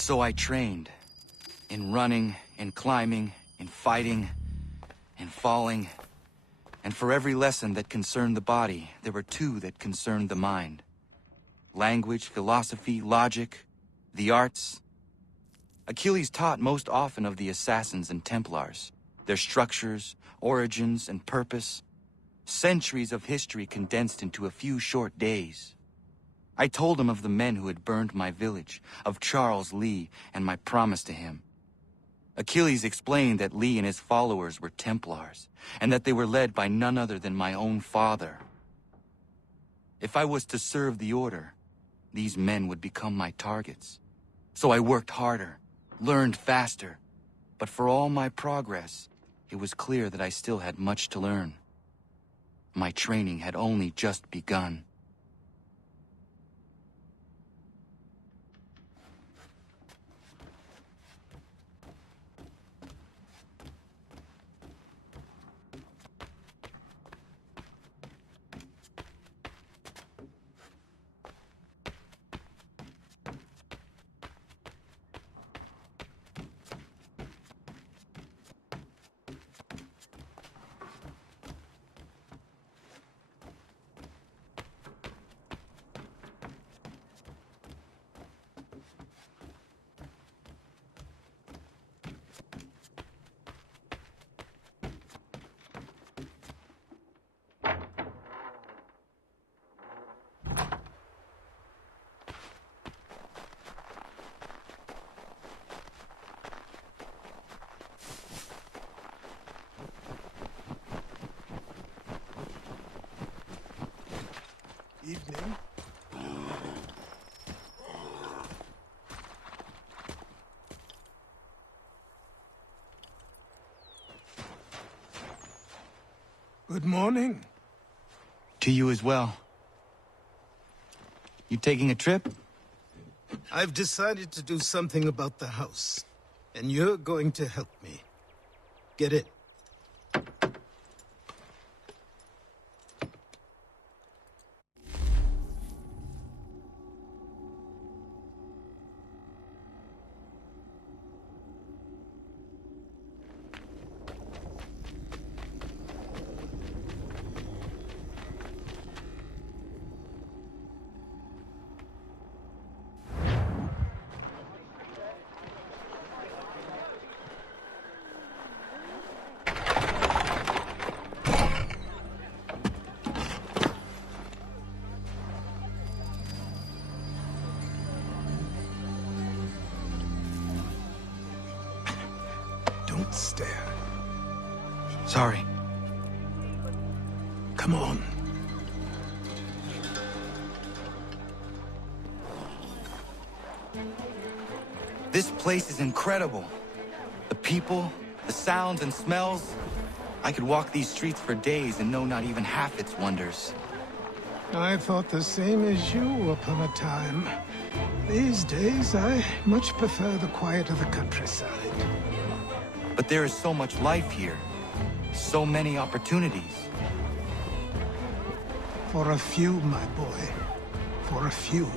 So I trained. In running, in climbing, in fighting, in falling. And for every lesson that concerned the body, there were two that concerned the mind. Language, philosophy, logic, the arts. Achilles taught most often of the assassins and Templars, their structures, origins, and purpose. Centuries of history condensed into a few short days. I told him of the men who had burned my village, of Charles Lee, and my promise to him. Achilles explained that Lee and his followers were Templars, and that they were led by none other than my own father. If I was to serve the order, these men would become my targets. So I worked harder, learned faster, but for all my progress, it was clear that I still had much to learn. My training had only just begun. Evening. Good morning. To you as well. You taking a trip? I've decided to do something about the house, and you're going to help me. Get it? Don't stare. Sorry. Come on. This place is incredible. The people, the sounds and smells. I could walk these streets for days and know not even half its wonders. I thought the same as you upon a time. These days, I much prefer the quiet of the countryside. But there is so much life here. So many opportunities. For a few, my boy. For a few.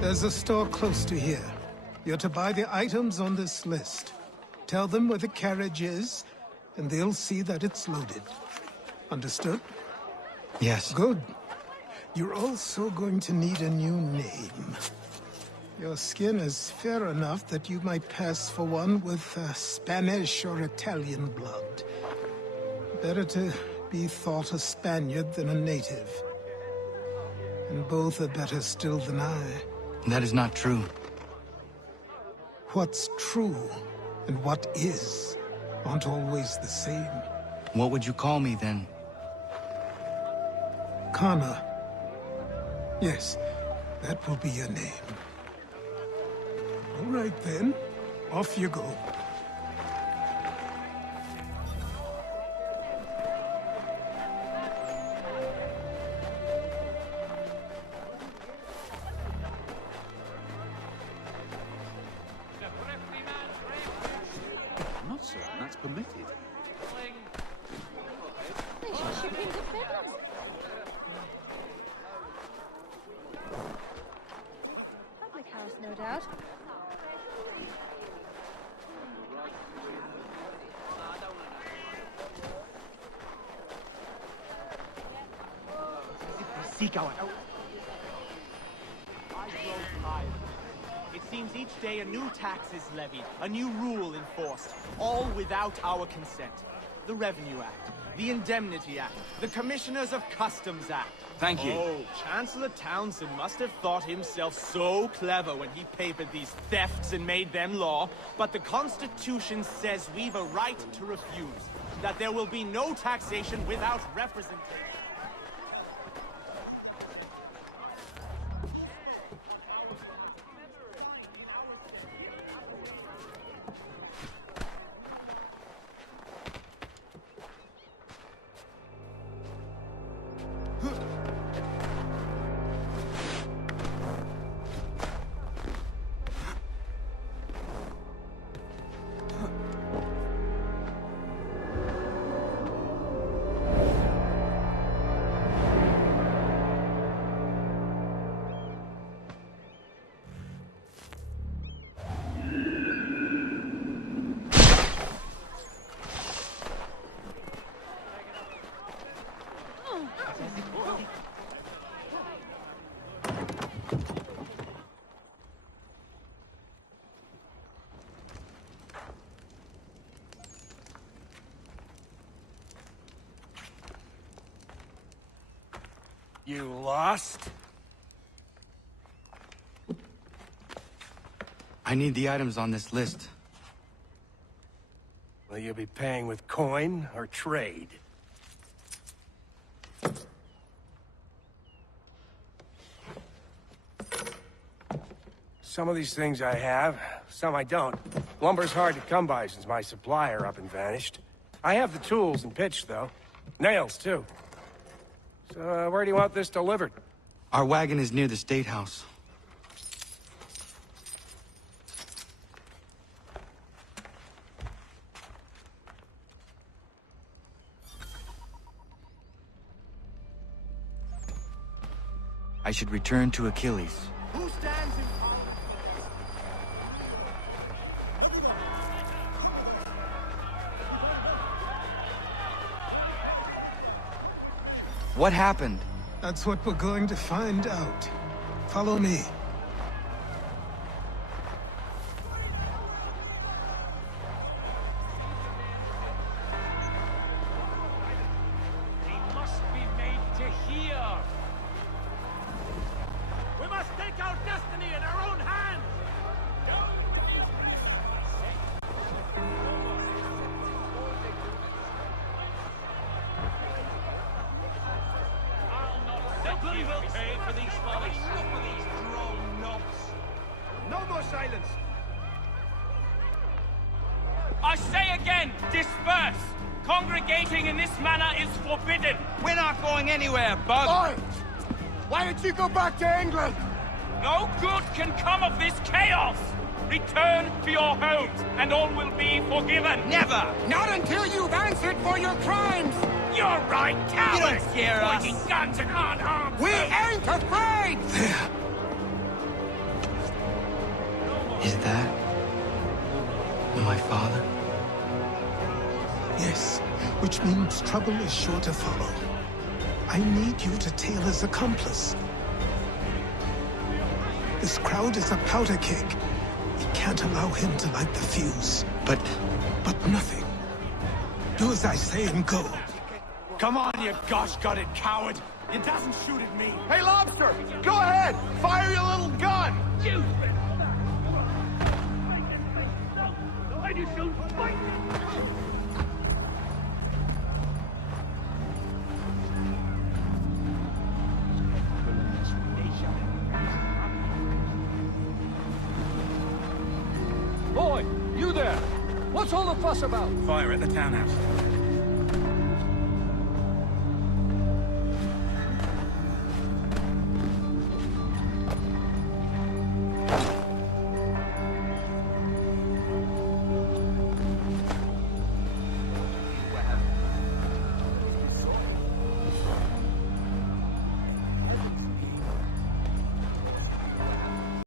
There's a store close to here. You're to buy the items on this list. Tell them where the carriage is, and they'll see that it's loaded. Understood? Yes. Good. You're also going to need a new name. Your skin is fair enough that you might pass for one with Spanish or Italian blood. Better to be thought a Spaniard than a native. And both are better still than I. That is not true. What's true and what is aren't always the same. What would you call me then? Kana. Yes, that will be your name. All right then, off you go. certain that's permitted. They should ship him to Bedlam. Public house, no doubt. Seek out. It seems each day a new tax is levied, a new rule enforced, all without our consent. The Revenue Act, the Indemnity Act, the Commissioners of Customs Act. Thank you. Oh, Chancellor Townsend must have thought himself so clever when he papered these thefts and made them law. But the Constitution says we've a right to refuse, that there will be no taxation without representation. You lost? I need the items on this list. Will you be paying with coin or trade? Some of these things I have, some I don't. Lumber's hard to come by since my supplier up and vanished. I have the tools and pitch, though. Nails, too. So, where do you want this delivered? Our wagon is near the State House. I should return to Achilles. Who stands in... What happened? That's what we're going to find out. Follow me. They must be made to hear. We must take our destiny in our own hands. Simply will pay for these follies. Look for these drone knobs. No more silence! I say again, disperse. Congregating in this manner is forbidden. We're not going anywhere, Bug. Oi! Why don't you go back to England? No good can come of this chaos. Return to your homes, and all will be forgiven. Never! Not until you've answered for your crimes! You're right, cowards! You don't scare us. Pointing guns and unarmed. We ain't afraid! There. Is that my father? Yes, which means trouble is sure to follow. I need you to tail his accomplice. This crowd is a powder keg. We can't allow him to light the fuse. But nothing. Do as I say and go. Come on, you gosh-gutted coward! It doesn't shoot at me! Hey, Lobster! Go ahead! Fire your little gun! You! Why do you shoot? Fight! Boy, you there! What's all the fuss about? Fire at the townhouse.